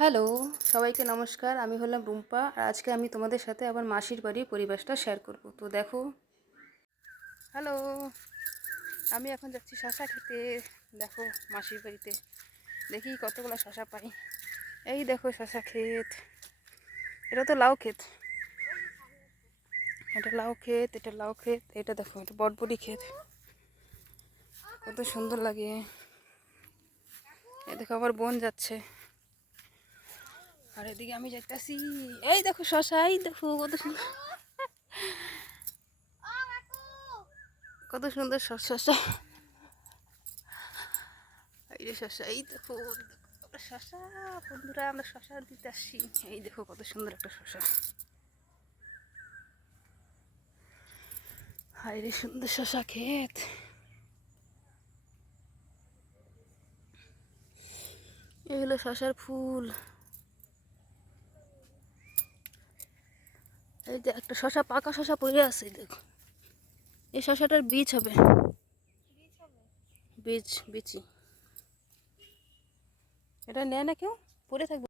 Hello, সবাইকে নমস্কার। আমি হলাম রুম্পা আর আজকে আমি তোমাদের সাথে আমার মাসির বাড়ির পরিবেশটা শেয়ার করব। তো দেখো, হ্যালো, আমি এখন যাচ্ছি শশা খেতে। দেখো মাসির বাড়িতে দেখি কতগুলো শশা পাই। এই দেখো শশা ক্ষেত, এটা তো লাউ ক্ষেত, এটা লাউ ক্ষেত, এটা লাউ ক্ষেত, এটা দেখো এটা বটবটি ক্ষেত, কত সুন্দর লাগে। এই দেখো আবার বোন যাচ্ছে আর এদিকে আমি যাইতাছি। এই দেখো শশা, এই দেখো কত সুন্দর, কত সুন্দর শশা। এই যে শশা, এই দেখো শশা। বন্ধুরা আমরা শশা দিতে আসছি। এই দেখো কত সুন্দর একটা শশা, হায় রে সুন্দর শশা ক্ষেত। এই হলো শশার ফুল। এই যে একটা শশা, পাকা শশা পড়ে আছে, এই দেখো। এই শশাটার বীজ হবে, বীজ বিচি। এটা নেয় না কেউ, পড়ে থাকবে।